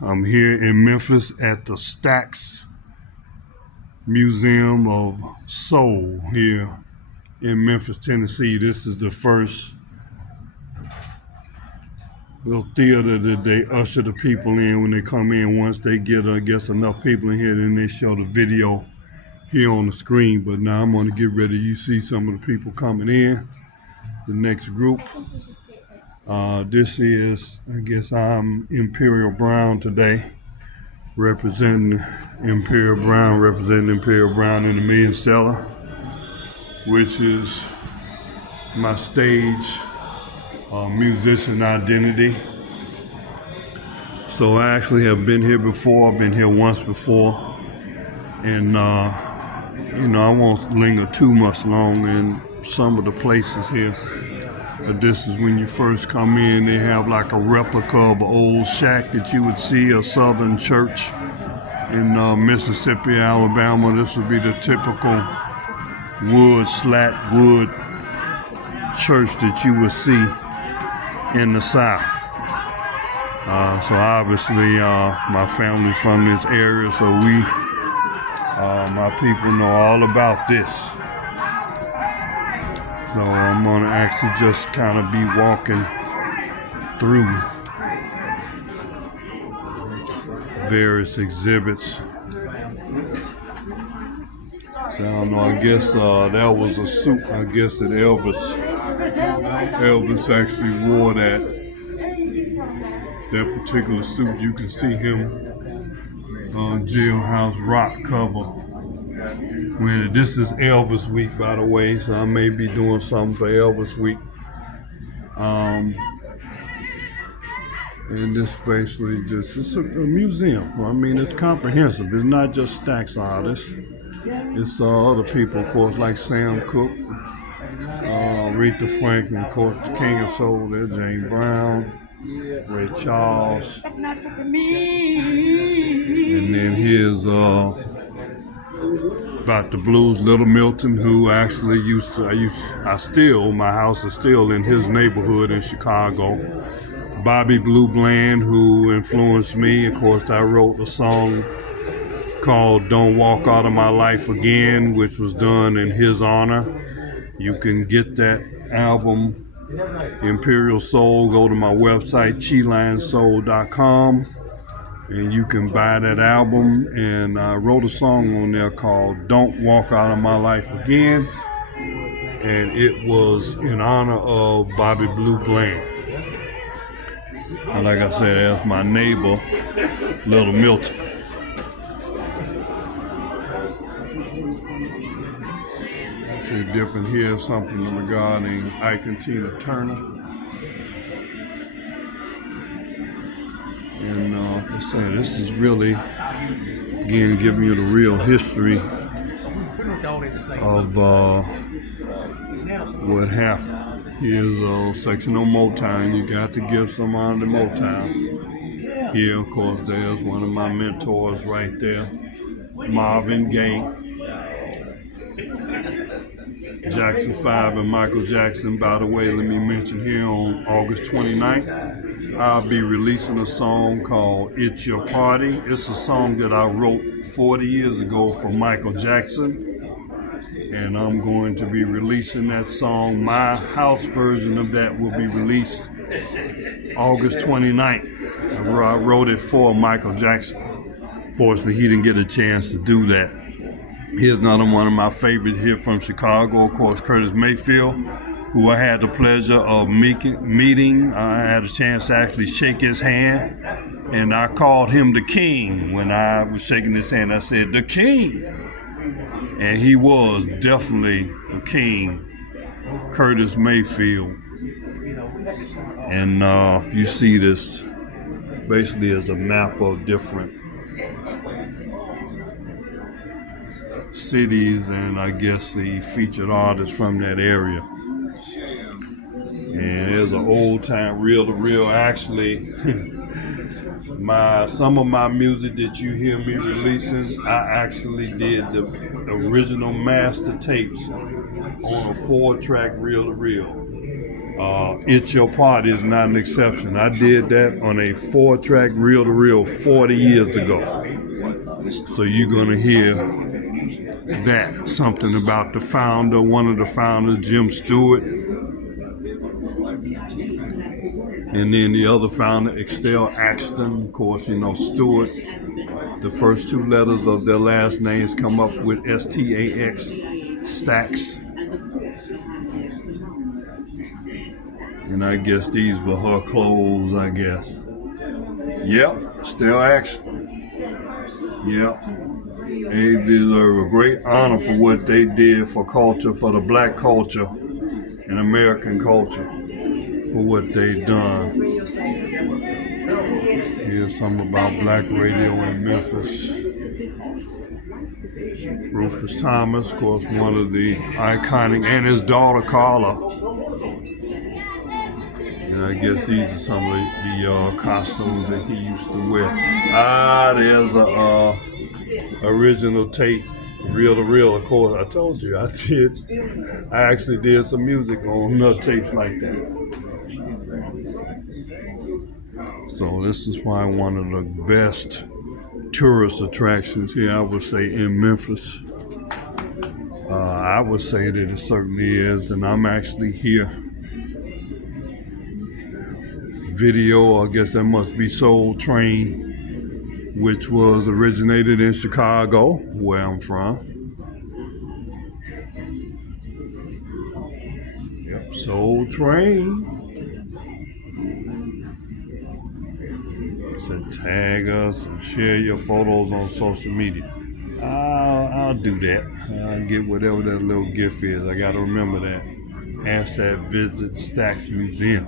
I'm here in Memphis at the STAX Museum of Soul here in Memphis, Tennessee. This is the first little theater that they usher the people in when they come in. Once they get, I guess, enough people in here, then they show the video here on the screen. But now I'm gonna get ready. You see some of the people coming in, the next group. This is, I guess I'm Imperial Brown today, representing Imperial Brown in the Million Seller, which is my stage musician identity. So I actually have been here before. I've been here once before, and I won't linger too much long in some of the places here. But this is when you first come in. They have like a replica of an old shack that you would see, a Southern church in Mississippi, Alabama. This would be the typical slat wood church that you would see in the South. So obviously my family's from this area, so my people know all about this. So I'm gonna actually just kind of be walking through various exhibits. So I don't know, I guess that was a suit, I guess, that Elvis actually wore that particular suit. You can see him on Jailhouse Rock cover. This is Elvis Week, by the way, so I may be doing something for Elvis Week. And this basically it's a museum. I mean, it's comprehensive. It's not just STAX artists. It's other people, of course, like Sam Cooke, Aretha Franklin, of course, the King of Soul there, James Brown, Ray Charles. And then here's about the blues, Little Milton, who actually my house is still in his neighborhood in Chicago. Bobby Blue Bland, who influenced me. Of course, I wrote a song called Don't Walk Out of My Life Again, which was done in his honor. You can get that album, Imperial Soul. Go to my website, chilansoul.com. And you can buy that album, and I wrote a song on there called Don't Walk Out of My Life Again, and it was in honor of Bobby Blue Bland. And like I said, that's my neighbor, Little Milton. See different here, something regarding Ike and Tina Turner. And like I said, this is really, again, giving you the real history of what happened. Here's a section on Motown. You got to give some honor to Motown. Here, of course, there's one of my mentors right there, Marvin Gaye. Jackson 5 and Michael Jackson. By the way, let me mention here on August 29th, I'll be releasing a song called It's Your Party. It's a song that I wrote 40 years ago for Michael Jackson. And I'm going to be releasing that song. My house version of that will be released August 29th. I wrote it for Michael Jackson. Fortunately, he didn't get a chance to do that. Here's another one of my favorites here from Chicago, of course, Curtis Mayfield, who I had the pleasure of meeting. I had a chance to actually shake his hand, and I called him the King. When I was shaking his hand, I said, "The King." And he was definitely the King, Curtis Mayfield. And you see this basically as a map of different cities, and I guess the featured artists from that area. And there's an old time reel-to-reel. Actually, some of my music that you hear me releasing, I actually did the original master tapes on a 4-track reel-to-reel. It's Your Party is not an exception. I did that on a 4-track reel-to-reel 40 years ago. So you're going to hear that. Something about the founder, one of the founders, Jim Stewart. And then the other founder, Estelle Axton. Of course, you know, Stewart. The first 2 letters of their last names come up with STAX, STAX. And I guess these were her clothes, I guess. Yep, still Axton. Yep. They deserve a great honor for what they did for culture, for the black culture and American culture, for what they done. Here's something about black radio in Memphis. Rufus Thomas, of course, one of the iconic, and his daughter Carla. And I guess these are some of the costumes that he used to wear. There's a original tape, reel-to-reel. Of course, I told you I actually did some music on tapes like that. So this is probably one of the best tourist attractions here, I would say, in Memphis. I would say that it certainly is, and I'm actually here. Video, I guess that must be Soul Train, which was originated in Chicago, where I'm from. Yep, Soul Train. Said tag us and share your photos on social media. I'll do that. I'll get whatever that little gift is. I got to remember that. #visit STAX Museum.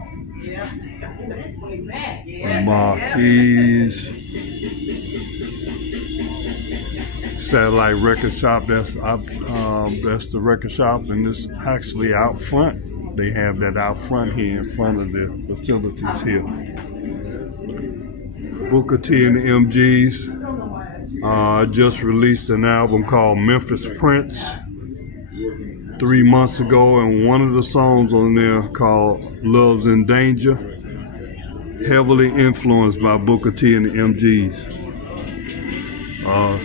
Marquees. Satellite record shop. That's the record shop, and it's actually out front. They have that out front here in front of the facilities here. Booker T and the MGs just released an album called Memphis Prince 3 months ago, and one of the songs on there called Love's in Danger, heavily influenced by Booker T and the MGs.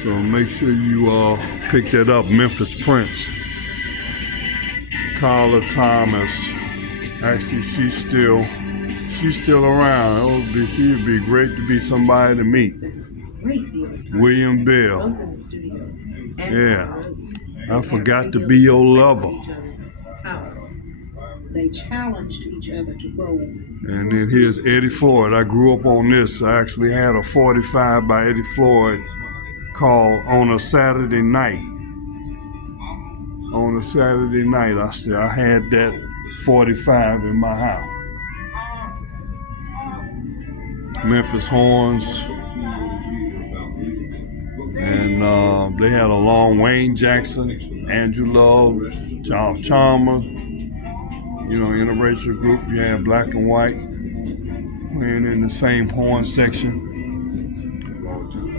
So make sure you pick that up, Memphis Prince. Carla Thomas, actually she's still around. She would be great to be somebody to meet. William Bell. Yeah. I forgot to be your lover. They challenged each other to grow. And then here's Eddie Floyd. I grew up on this. I actually had a 45 by Eddie Floyd called On a Saturday Night. On a Saturday night, I had that 45 in my house. Memphis Horns. And they had a long Wayne Jackson, Andrew Love, John Chalmers. You know, interracial group. You had black and white playing in the same horn section.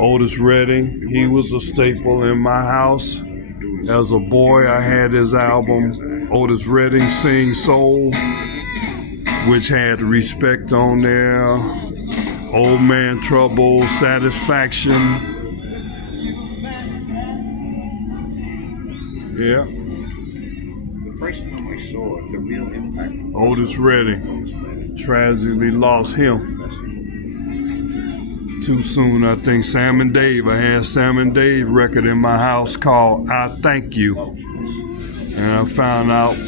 Otis Redding, he was a staple in my house. As a boy, I had his album, Otis Redding Sing Soul, which had Respect on there, Old Man Trouble, Satisfaction. Yeah. The first time I saw it, the real impact. Otis Redding, tragically lost him too soon, I think. Sam and Dave, I had Sam and Dave record in my house called I Thank You. And I found out,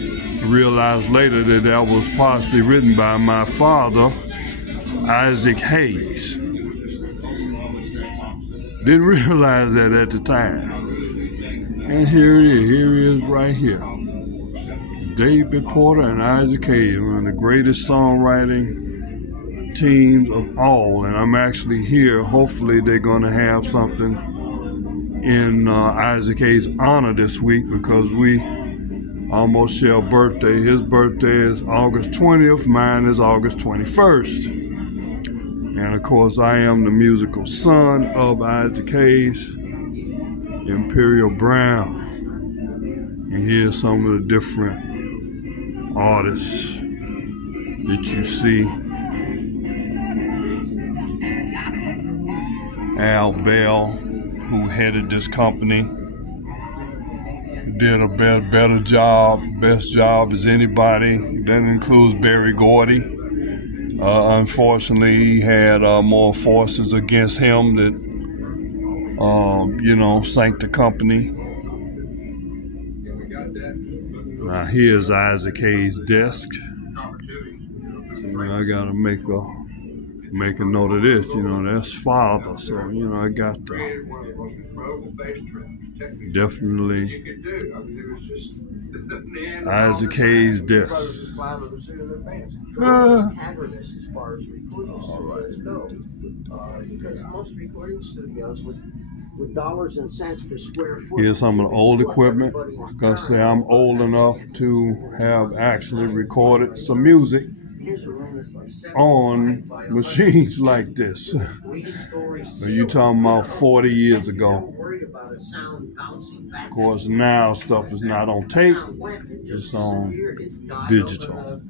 realized later that was partially written by my father, Isaac Hayes. Didn't realize that at the time. And here he is right here. David Porter and Isaac Hayes, one of the greatest songwriting teams of all, and I'm actually here. Hopefully they're going to have something in Isaac Hayes' honor this week, because we almost share a birthday. His birthday is August 20th, mine is August 21st. And of course I am the musical son of Isaac Hayes, Imperial Brown. And here's some of the different artists that you see. Al Bell, who headed this company, did a better job, best job as anybody. That includes Barry Gordy. Unfortunately, he had more forces against him that, sank the company. Now here's Isaac Hayes' desk. So, I gotta make a note of this. That's father. So I got to definitely Isaac Hayes' desk. Because most recording studios with dollars and cents per square foot. Here's some of the old equipment. I'm gonna say I'm old enough to have actually recorded some music on machines like this. So you talking about 40 years ago. Of course, now stuff is not on tape, it's on digital.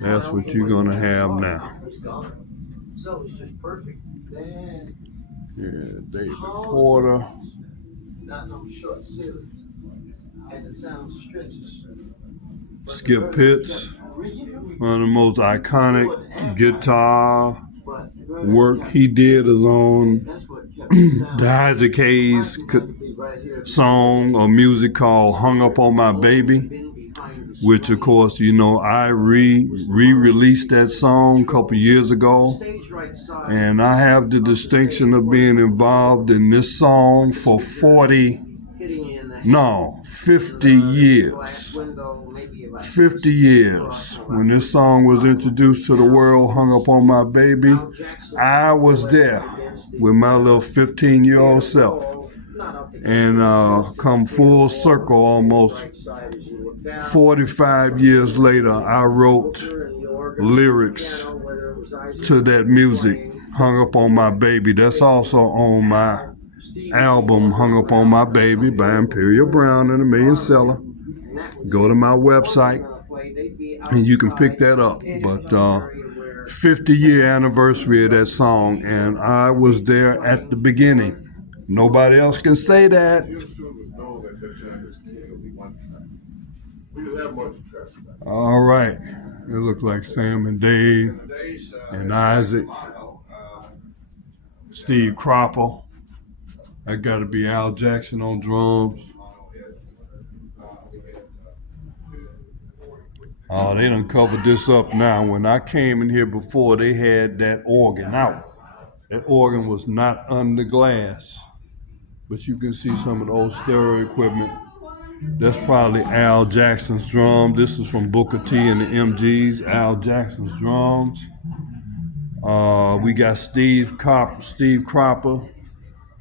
That's what you're gonna have now. So it's just perfect. Yeah, David Porter. Not no short ceilings. And the sound stretches. Skip Pitts, one of the most iconic guitar work he did is on the Isaac Hayes song or music called Hung Up on My Baby, which of course, I re-released that song a couple years ago. And I have the distinction of being involved in this song for 50 years. 50 years. When this song was introduced to the world, Hung Up on My Baby, I was there with my little 15-year-old self. And come full circle almost 45 years later, I wrote lyrics to that music, Hung Up on My Baby. That's also on my album, Hung Up on My Baby by Imperial Brown and a Million Seller. Go to my website and you can pick that up. But 50-year anniversary of that song, and I was there at the beginning. Nobody else can say that. All right. It looked like Sam and Dave and Isaac, Steve Cropper. That got to be Al Jackson on drums. Oh, they done covered this up now. When I came in here before, they had that organ out. That organ was not under glass. But you can see some of the old stereo equipment. That's probably Al Jackson's drum. This is from Booker T and the MGs, Al Jackson's drums. We got Steve Cropper,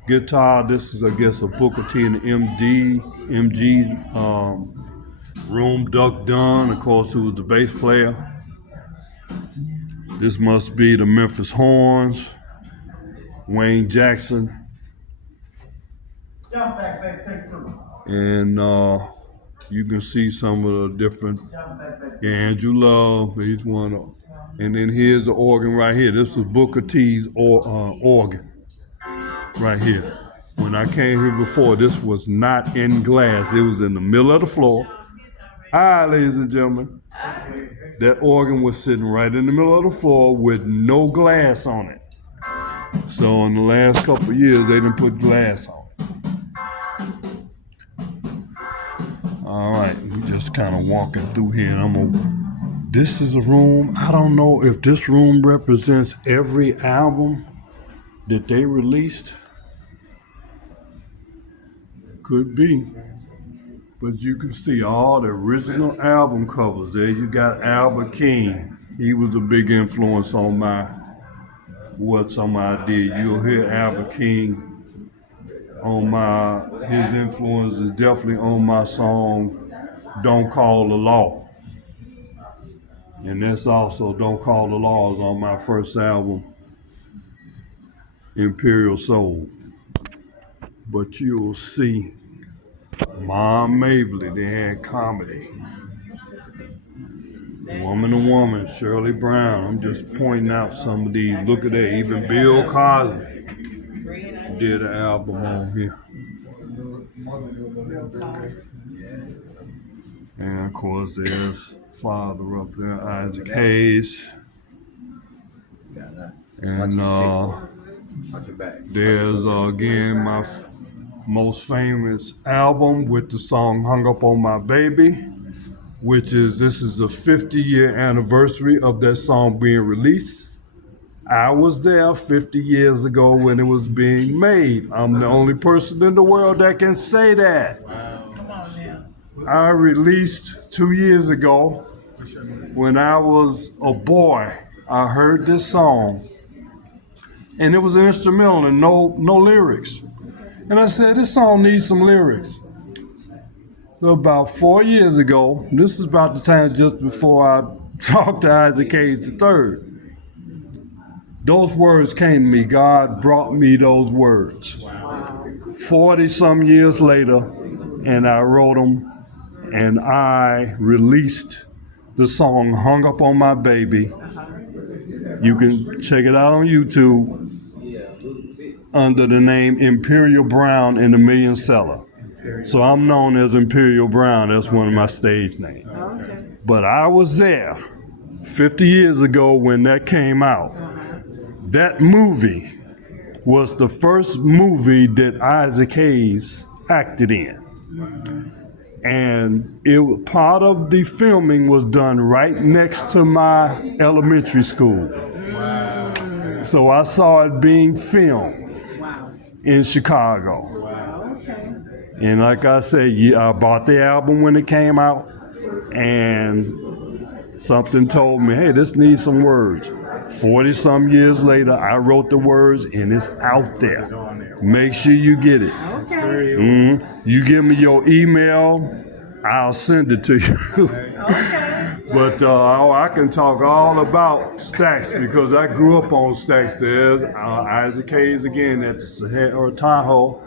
guitar. This is, I guess, a Booker T and the MG room. Duck Dunn, of course, who was the bass player. This must be the Memphis horns. Wayne Jackson. And you can see some of the different, Andrew Love, he's one of, and then here's the organ right here. This was Booker T's organ right here. When I came here before, this was not in glass. It was in the middle of the floor. Hi, ladies and gentlemen. That organ was sitting right in the middle of the floor with no glass on it. So in the last couple of years, they didn't put glass on it. All right, we just kind of walking through here, and this is a room. I don't know if this room represents every album that they released. Could be. But you can see all the original album covers. There you got Albert King. He was a big influence on what's on my idea. You'll hear Albert King on his influence is definitely on my song, Don't Call the Law. And that's also Don't Call the Law is on my first album, Imperial Soul. But you'll see Mom Mabley, they had comedy. Woman to Woman, Shirley Brown. I'm just pointing out some of these. Look at that. Even Bill Cosby did an album on here. And of course, there's Father up there, Isaac Hayes. And there's again my most famous album with the song Hung Up on My Baby, which is this is the 50-year anniversary of that song being released. I was there 50 years ago when it was being made. I'm the only person in the world that can say that. Come on now. I released 2 years ago when I was a boy. I heard this song and it was an instrumental and no lyrics. And I said, this song needs some lyrics. So about 4 years ago, this is about the time just before I talked to Isaac Hayes III. Those words came to me. God brought me those words. 40 some years later, and I wrote them, and I released the song Hung Up on My Baby. You can check it out on YouTube under the name Imperial Brown and the Million Seller. So I'm known as Imperial Brown. That's one of my stage names. Okay. But I was there 50 years ago when that came out. That movie was the first movie that Isaac Hayes acted in. And part of the filming was done right next to my elementary school. So I saw it being filmed in Chicago. Okay. And like I said, I bought the album when it came out, and something told me, hey, this needs some words. 40 some years later, I wrote the words, and it's out there. Make sure you get it. Okay. You give me your email, I'll send it to you. Okay. But I can talk all about STAX because I grew up on STAX. There's Isaac Hayes again at the Sahara Tahoe.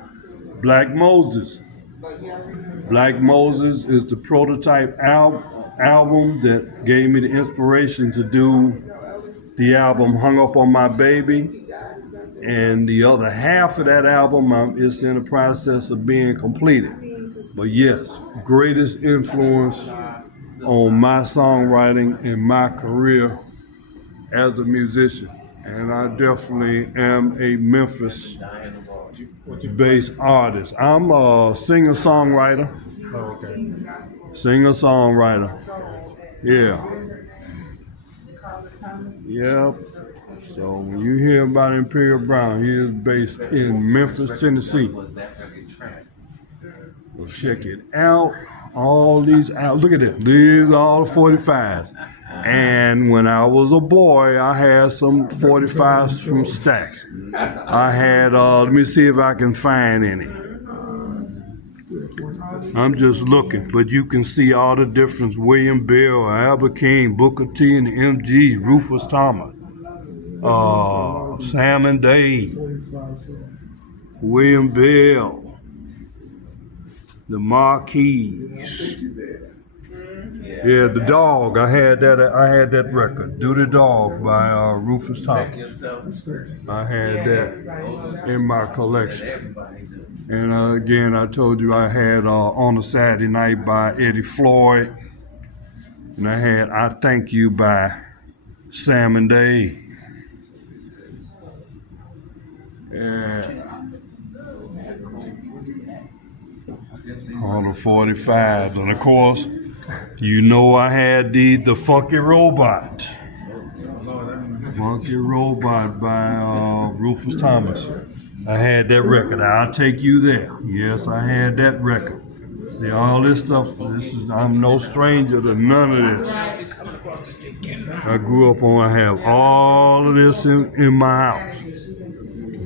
Black Moses. Black Moses is the prototype album that gave me the inspiration to do the album Hung Up on My Baby. And the other half of that album is in the process of being completed. But yes, greatest influence on my songwriting and my career as a musician. And I definitely am a Memphis-based artist. I'm a singer-songwriter. Singer-songwriter. Yeah. Yep. So when you hear about Imperial Brown, he is based in Memphis, Tennessee. Well, check it out. All these out. Look at it. These are all the 45s. And when I was a boy, I had some 45s from STAX. I had, let me see if I can find any. I'm just looking, but you can see all the difference. William Bell, Albert King, Booker T and the MGs, Rufus Thomas, Sam and Dave, William Bell, the Marquis. Yeah, the Dog. I had that record. Do the Dog by Rufus Thomas. I had that in my collection. And again, I told you I had On a Saturday Night by Eddie Floyd. And I had I Thank You by Sam and Dave. Yeah. All the 45s. And of course, you know I had the Funky Robot. Funky Robot by Rufus Thomas. I had that record. I'll Take You There. Yes, I had that record. See, all this stuff, I'm no stranger to none of this. I grew up on, I have all of this in my house.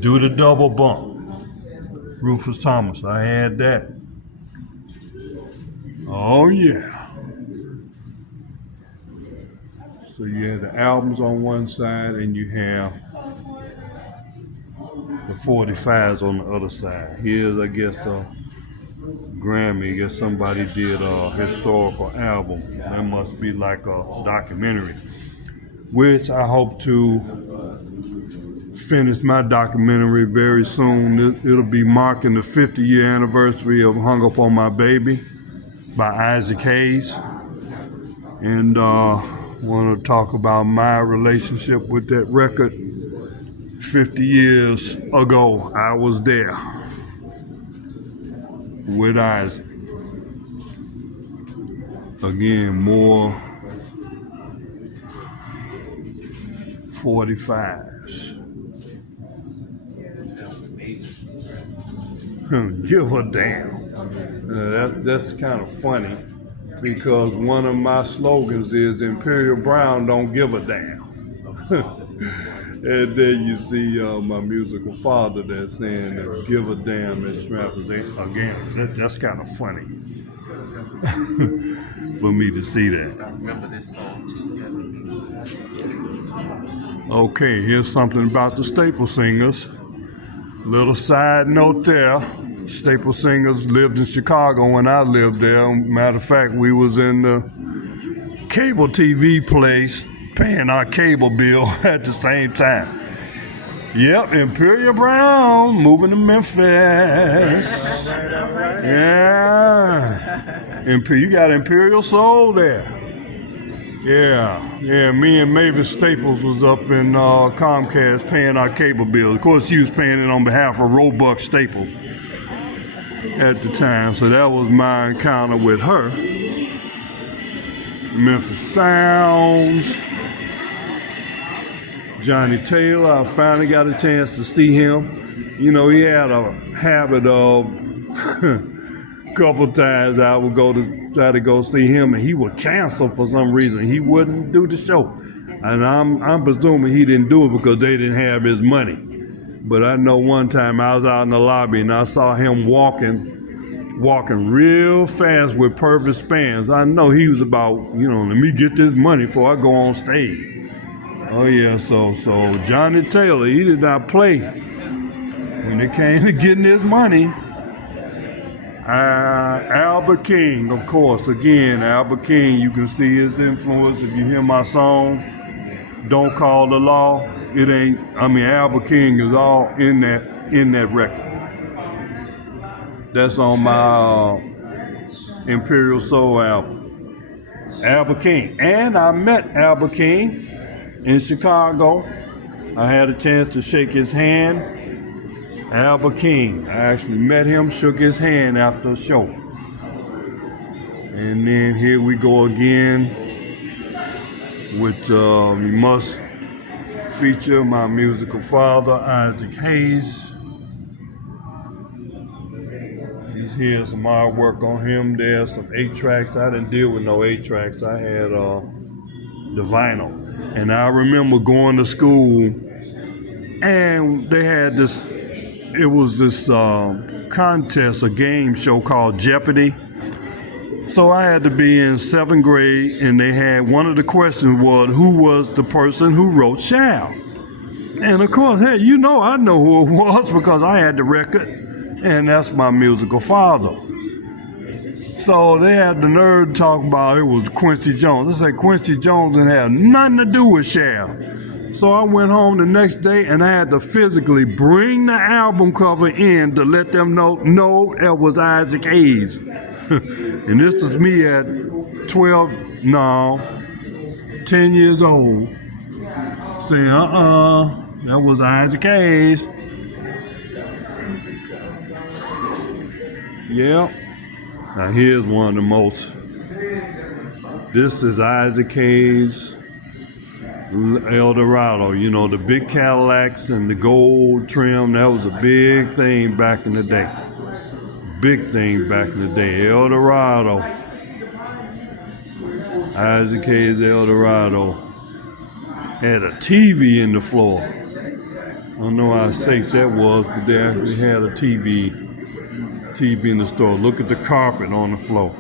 Do the Double Bump. Rufus Thomas, I had that. Oh, yeah. So you have the albums on one side and you have the 45s on the other side. Here's, I guess, Grammy. I guess somebody did a historical album. That must be like a documentary, which I hope to finish my documentary very soon. It'll be marking the 50-year anniversary of Hung Up on My Baby by Isaac Hayes. And want to talk about my relationship with that record. 50 years ago, I was there with Isaac. Again, more 45s. Give a damn. That's kind of funny because one of my slogans is Imperial Brown don't give a damn. And then you see my musical father that's saying give a damn at Strappers. Again, that's kind of funny for me to see that. I remember this song too. Okay, here's something about the Staple Singers. Little side note there. Staple Singers lived in Chicago when I lived there. Matter of fact, we was in the cable TV place paying our cable bill at the same time. Yep, Imperial Brown moving to Memphis. Yeah. You got Imperial Soul there. Yeah, me and Mavis Staples was up in Comcast paying our cable bill. Of course, she was paying it on behalf of Roebuck Staples at the time, so that was my encounter with her. Memphis Sounds. Johnny Taylor, I finally got a chance to see him. You know, he had a habit of a couple times I would try to go see him, and he would cancel for some reason. He wouldn't do the show. And I'm presuming he didn't do it because they didn't have his money. But I know one time I was out in the lobby and I saw him walking real fast with perfect spans. I know he was about, let me get this money before I go on stage. Oh yeah, so Johnny Taylor, he did not play when it came to getting his money. Albert King, of course, again, Albert King, you can see his influence if you hear my song, Don't Call the Law. Albert King is all in that record. That's on my Imperial Soul album. Albert King. And I met Albert King in Chicago. I had a chance to shake his hand. Albert King. I actually met him, shook his hand after a show. And then here we go again with we must feature my musical father, Isaac Hayes. Here's some artwork on him. There's some 8-tracks. I didn't deal with no 8-tracks. I had the vinyl. And I remember going to school and they had this contest, a game show called Jeopardy. So I had to be in 7th grade and they had, one of the questions was, who was the person who wrote Shout? And of course, hey, I know who it was because I had the record. And that's my musical father. So they had the nerd talk about it was Quincy Jones. I said Quincy Jones didn't have nothing to do with Cher. So I went home the next day and I had to physically bring the album cover in to let them know, no, it was Isaac Hayes. And this is me at 10 years old, saying, that was Isaac Hayes. Yeah. Now here's one of the most. This is Isaac Hayes, El Dorado. The big Cadillacs and the gold trim. That was a big thing back in the day. Big thing back in the day. El Dorado. Isaac Hayes, El Dorado. Had a TV in the floor. I don't know how safe that was, but they actually had a TV in the store. Look at the carpet on the floor.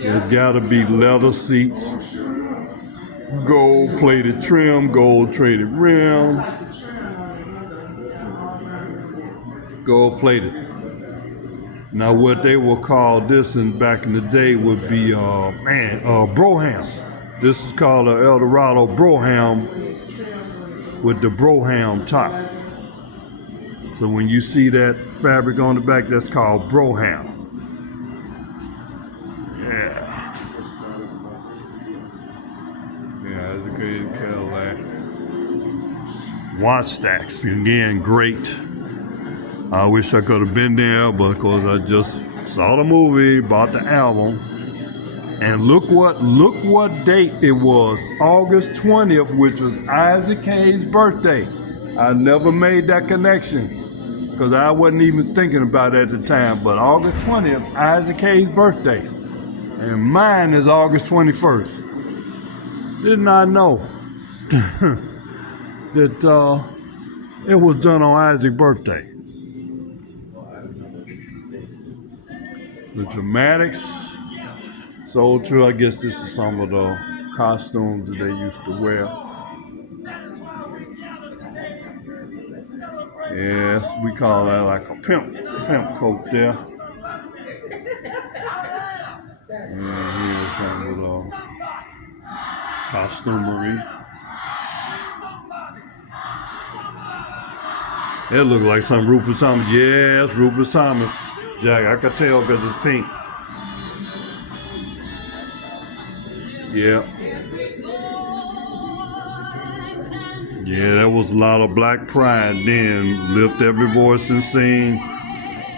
There's got to be leather seats, gold-plated trim, gold-plated rim, gold-plated. Now, what they will call this back in the day would be, Broham. This is called an El Dorado Broham with the Broham top. So when you see that fabric on the back, that's called Broham. Yeah. Yeah, it's a good Cadillac. STAX, again, great. I wish I could have been there, but of course I just saw the movie, bought the album, and look what date it was, August 20th, which was Isaac Hayes' birthday. I never made that connection because I wasn't even thinking about it at the time, but August 20th, Isaac Hayes' birthday, and mine is August 21st. Did not know that it was done on Isaac's birthday. The Dramatics, Soul True. I guess this is some of the costumes that they used to wear. Yes, we call that like a pimp coat there. And here's some of the costumery. It looked like some Rufus Thomas. Yes, Rufus Thomas. Jack, I could tell because it's pink. Yeah. Yeah, that was a lot of black pride then. Lift every voice and sing.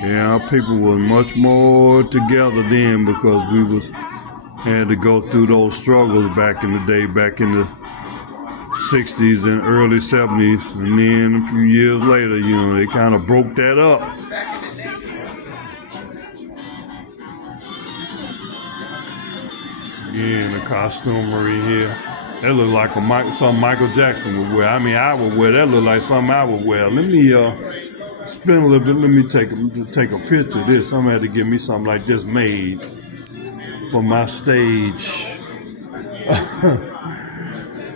Yeah, our people were much more together then because we had to go through those struggles back in the day, back in the 60s and early 70s. And then a few years later, they kind of broke that up. Again, the costumery here. That look like something Michael Jackson would wear. I mean, I would wear. That look like something I would wear. Let me spin a little bit. Let me take a picture of this. I'm gonna have to get me something like this made for my stage.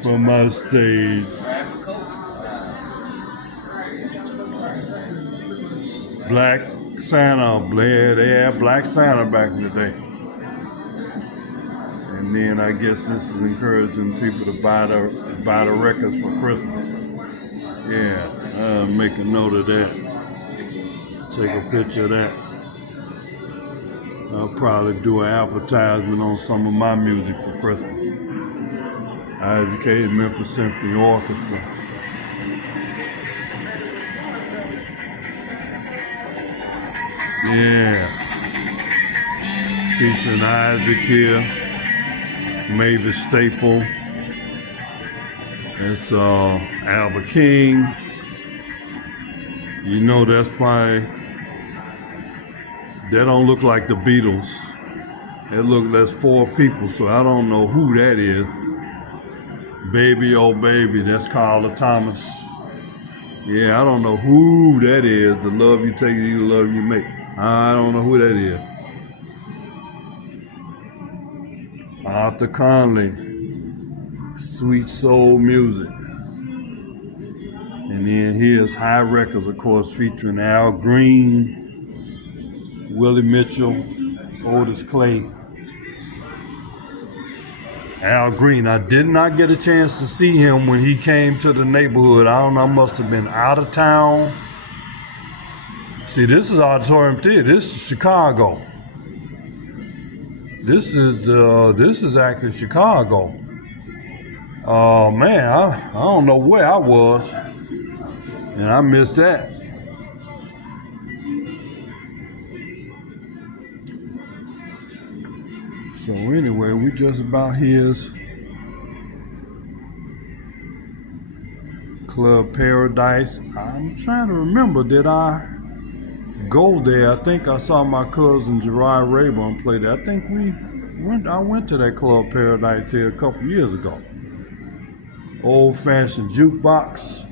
For my stage. Black Santa. They had Black Santa back in the day. And then I guess this is encouraging people to buy the records for Christmas. Yeah, make a note of that. Take a picture of that. I'll probably do an advertisement on some of my music for Christmas. I educated Memphis Symphony Orchestra. Yeah. Featuring Isaac here. Mavis Staple. It's Albert King. That's probably, that don't look like the Beatles. That's 4 people, so I don't know who that is. Baby, oh baby, that's Carla Thomas. Yeah, I don't know who that is. The love you take, the love you make. I don't know who that is. Arthur Conley, Sweet Soul Music. And then here's High Records, of course, featuring Al Green, Willie Mitchell, Otis Clay. Al Green, I did not get a chance to see him when he came to the neighborhood. I don't know, I must have been out of town. See, this is Auditorium Theater. This is Chicago. This is actually Chicago. Man, I don't know where I was, and I missed that. So anyway, we just about here's Club Paradise. I'm trying to remember, did I go there? I think I saw my cousin Gerard Rayburn play there. I think I went to that Club Paradise here a couple years ago. Old-fashioned jukebox.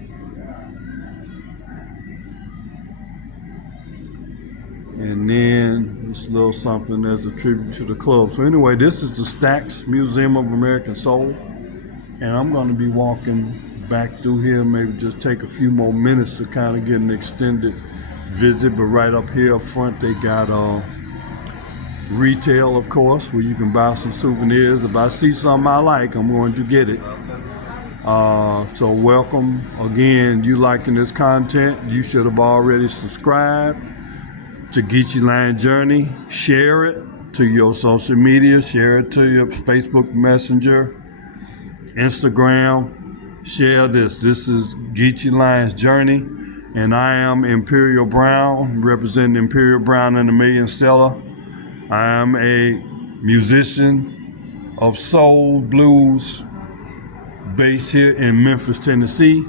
And then this little something as a tribute to the club. So anyway, this is the STAX Museum of American Soul. And I'm going to be walking back through here, maybe just take a few more minutes to kind of get an extended visit. But right up here up front, they got retail, of course, where you can buy some souvenirs. If I see something I like, I'm going to get it. So welcome. Again, you liking this content, you should have already subscribed to Geechee Line Journey. Share it to your social media. Share it to your Facebook Messenger, Instagram. Share this. This is Geechee Line's Journey, and I am Imperial Brown, representing Imperial Brown and the Million Seller. I am a musician of soul blues based here in Memphis, Tennessee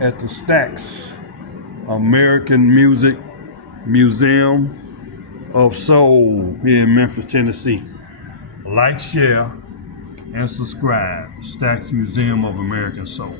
at the STAX, American Music Museum of Soul here in Memphis, Tennessee. Like, share, and subscribe. STAX Museum of American Soul.